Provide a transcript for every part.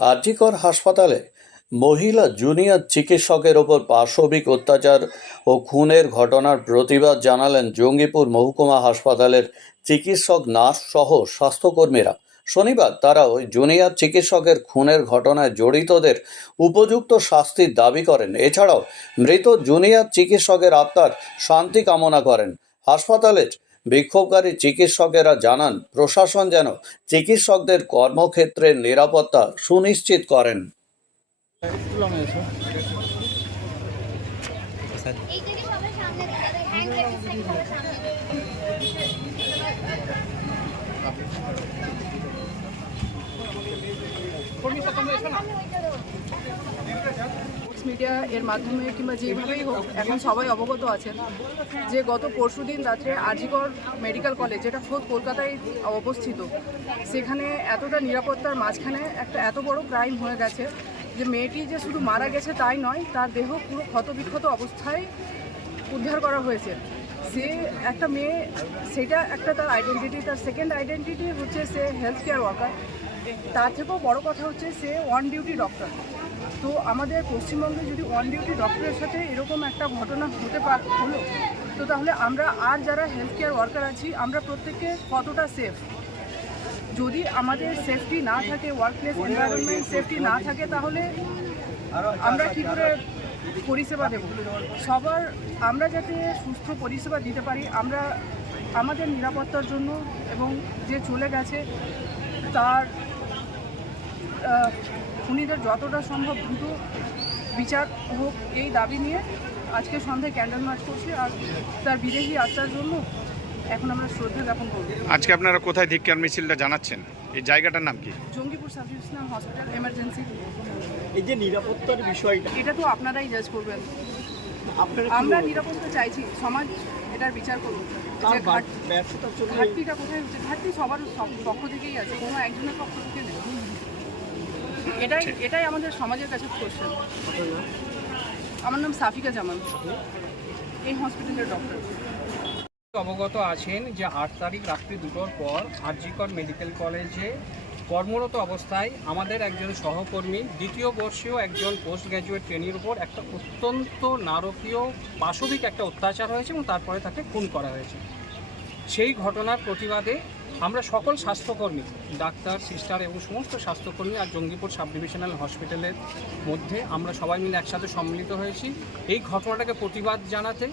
আরজিকর হাসপাতালে মহিলা জুনিয়র চিকিৎসকের ওপর পাশবিক অত্যাচার ও খুনের ঘটনার প্রতিবাদ জানালেন জঙ্গিপুর মহকুমা হাসপাতালের চিকিৎসক, নার্স সহ স্বাস্থ্যকর্মীরা। শনিবার তারা ওই জুনিয়র চিকিৎসকের খুনের ঘটনায় জড়িতদের উপযুক্ত শাস্তির দাবি করেন। এছাড়াও মৃত জুনিয়র চিকিৎসকের আত্মার শান্তি কামনা করেন। হাসপাতালের বিক্ষোভকারী চিকিৎসকেরা জানান, প্রশাসন যেন চিকিৎসকদের কর্মক্ষেত্রের নিরাপত্তা সুনিশ্চিত করেন। মিডিয়া এর মাধ্যমে কিংবা যেভাবেই হোক এখন সবাই অবগত আছেন যে গত পরশুদিন রাত্রে আরজিকর মেডিকেল কলেজ, যেটা খোদ কলকাতায় অবস্থিত, সেখানে এতটা নিরাপত্তার মাঝখানে একটা এত বড় ক্রাইম হয়ে গেছে যে মেয়েটি যে শুধু মারা গেছে তাই নয়, তার দেহ পুরো ক্ষতবিক্ষত অবস্থায় উদ্ধার করা হয়েছে। সে একটা মেয়ে, সেটা একটা তার আইডেন্টিটি। তার সেকেন্ড আইডেন্টিটি হচ্ছে সে হেলথ কেয়ার ওয়ার্কার। তার থেকেও বড় কথা হচ্ছে সে অন ডিউটি ডক্টর। তো আমাদের পশ্চিমবঙ্গে যদি অন ডিউটি ডক্টরের সাথে এরকম একটা ঘটনা হলো, তো তাহলে আমরা আর যারা হেলথ কেয়ার ওয়ার্কার আছি, আমরা প্রত্যেকে কতটা সেফ? যদি আমাদের সেফটি না থাকে, ওয়ার্ক প্লেস এনভায়রনমেন্ট সেফটি না থাকে, তাহলে আমরা কী করে পরিষেবা দেব সবার? আমরা যাতে সুস্থ পরিষেবা দিতে পারি, আমরা আমাদের নিরাপত্তার জন্য এবং যে চলে গেছে তার খুনিদের যতটা সম্ভব দ্রুত বিচার হোক, এই দাবি নিয়ে আজকে সন্ধ্যায় ক্যান্ডেল মার্চ করছি। আর তার বিদেহী আত্মার জন্য এখন আমরা শ্রদ্ধা জ্ঞাপন করব। আজকে আপনারা কোথায় ধিক্কার মিছিলটা জানাচ্ছেন? এই জায়গাটার নাম কি? Jangipur sub divisional hospital emergency. এই যে নিরাপত্তার বিষয়টা, এটা তো আপনারাই জাজ করবেন। আমরা নিরাপত্তা চাইছি, সমাজ এটার বিচার করুন। ঘাটতিটা কোথায় হচ্ছে? ঘাটতি সবার পক্ষ থেকেই আছে, কোনো একজনের পক্ষ থেকে নেই। এটাই আমাদের সমাজের কাছে কোশ্চেন। আমার নাম সাফিকা জামান, এই হসপিটালের ডক্টর। অবগত আছেন যে 8 তারিখ রাত্রি 2টোর পর আরজিকর মেডিকেল কলেজে কর্মরত অবস্থায় আমাদের একজন সহকর্মী, দ্বিতীয় বর্ষীয় একজন পোস্ট গ্র্যাজুয়েট ট্রেনির উপর একটা অত্যন্ত নারকীয় পাশবিক একটা অত্যাচার হয়েছে এবং তারপরে তাকে খুন করা হয়েছে। সেই ঘটনার প্রতিবাদে আমরা সকল স্বাস্থ্যকর্মী, ডাক্তার, সিস্টার এবং সমস্ত স্বাস্থ্যকর্মী আর জঙ্গিপুর সাব ডিভিশনাল হসপিটালের মধ্যে আমরা সবাই মিলে একসাথে সম্মিলিত হয়েছি এই ঘটনাটাকে প্রতিবাদ জানাতে।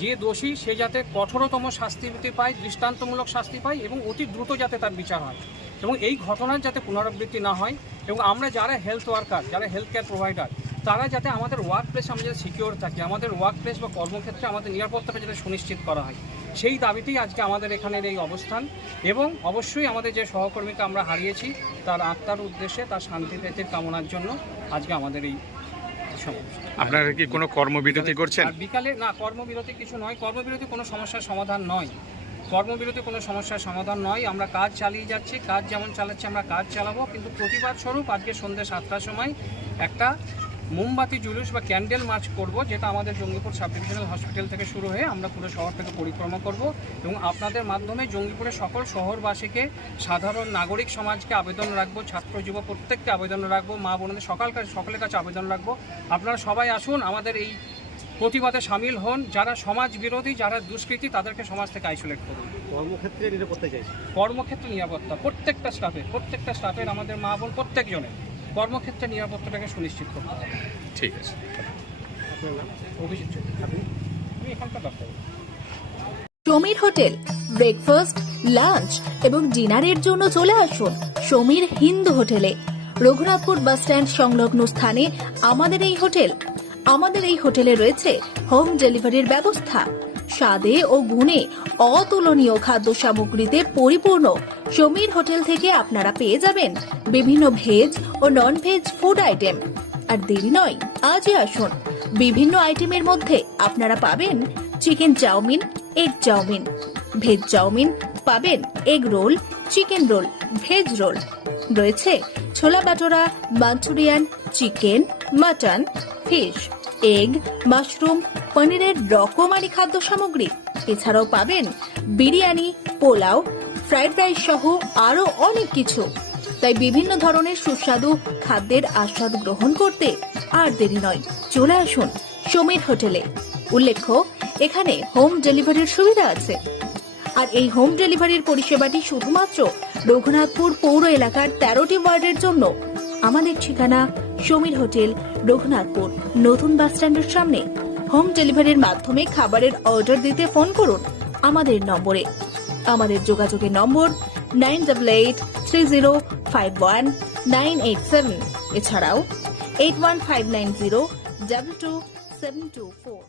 যে দোষী সে যাতে কঠোরতম শাস্তি পায়, দৃষ্টান্তমূলক শাস্তি পায় এবং অতি দ্রুত যাতে তার বিচার হয় এবং এই ঘটনার যাতে পুনরাবৃত্তি না হয়। এবং আমরা যারা হেলথ ওয়ার্কার, যারা হেলথ কেয়ার প্রোভাইডার, তারা যাতে আমাদের ওয়ার্ক প্লেসে আমরা যাতে সিকিওর থাকি, আমাদের ওয়ার্ক প্লেস বা কর্মক্ষেত্রে আমাদের নিরাপত্তাটা যাতে সুনিশ্চিত করা হয়, সেই দাবিতেই আজকে আমাদের এখানের এই অবস্থান। এবং অবশ্যই আমাদের যে সহকর্মীকে আমরা হারিয়েছি তার আত্মার উদ্দেশ্যে, তার শান্তি পেতে কামনার জন্য আজকে আমাদের এই সমাবেশ। আপনারা কি কোনো কর্মবিরতি করছেন? আর বিকালে না, কর্মবিরতি কিছু নয়, কর্মবিরতি কোনো সমস্যার সমাধান নয়, কর্মবিরতি কোনো সমস্যার সমাধান নয়। আমরা কাজ চালিয়ে যাচ্ছি, কাজ যেমন চালাচ্ছি আমরা কাজ চালাবো, কিন্তু প্রতিবাদ স্বরূপ আজকে সন্ধ্যে 7টার সময় একটা মোমবাতি জুলুস বা ক্যান্ডেল মার্চ করব, যেটা আমাদের জঙ্গিপুর সাব ডিভিশনাল হসপিটাল থেকে শুরু হয়ে আমরা পুরো শহরটাকে পরিক্রমা করব এবং আপনাদের মাধ্যমে জঙ্গিপুরের সকল শহরবাসীকে, সাধারণ নাগরিক সমাজকে আবেদন রাখবো, ছাত্র যুব প্রত্যেককে আবেদন রাখবো, মা বোনদের সকলের কাছে আবেদন রাখবো, আপনারা সবাই আসুন, আমাদের এই প্রতিবাদে সামিল হন। যারা সমাজ বিরোধী, যারা দুষ্কৃতী, তাদেরকে সমাজ থেকে আইসোলেট করুন। কর্মক্ষেত্রে নিরাপত্তা চাইছি, কর্মক্ষেত্রে নিরাপত্তা প্রত্যেকটা স্টাফের আমাদের মা বোন প্রত্যেকজনের কর্মক্ষেত্রে নিরাপত্তাটাকে সুনিশ্চিত করতে হবে। ঠিক আছে। অভিজিৎ চৌধুরী, আমি এখানকার doctor. Samir hotel breakfast, lunch এবং ডিনারের জন্য চলে আসুন সমীর হিন্দু হোটেলে। রঘুনাথপুর বাস স্ট্যান্ড সংলগ্ন স্থানে আমাদের এই হোটেল। আমাদের এই হোটেলে রয়েছে হোম ডেলিভারির ব্যবস্থা। স্বাদে ও গুণে অতুলনীয় খাদ্য সামগ্রীতে পরিপূর্ণ সমীর হোটেল থেকে আপনারা পেয়ে যাবেন বিভিন্ন ভেজ ও নন ভেজ ফুড আইটেম। আর দেরি নয়, আজই আসুন। বিভিন্ন আইটেমের মধ্যে আপনারা পাবেন chicken chow mein, egg chow mein, veg chow mein, পাবেন egg roll, chicken roll, veg roll, রয়েছে chola bhatura, Manchurian, chicken, mutton, fish, egg, mushroom, পনিরের রকমারি খাদ্য সামগ্রী। এছাড়াও পাবেন বিরিয়ানি, পোলাও, ফ্রাইড রাইস সহ আরো অনেক কিছু। তাই বিভিন্ন ধরনের সুস্বাদু খাদ্যের আস্বাদ গ্রহণ করতে আর দেরি নয়, চলে আসুন সমীর হোটেলে। উল্লেখ্য, এখানে হোম ডেলিভারির সুবিধা আছে। আর এই হোম ডেলিভারির পরিষেবাটি শুধুমাত্র রঘুনাথপুর পৌর এলাকার 13টি ওয়ার্ডের জন্য। আমাদের ঠিকানা সমীর হোটেল, রঘুনাথপুর নতুন বাস স্ট্যান্ডের সামনে। হোম ডেলিভারির মাধ্যমে খাবারের অর্ডার দিতে ফোন করুন আমাদের নম্বরে। আমাদের যোগাযোগের নম্বর 9883051987, এছাড়াও 81590222724।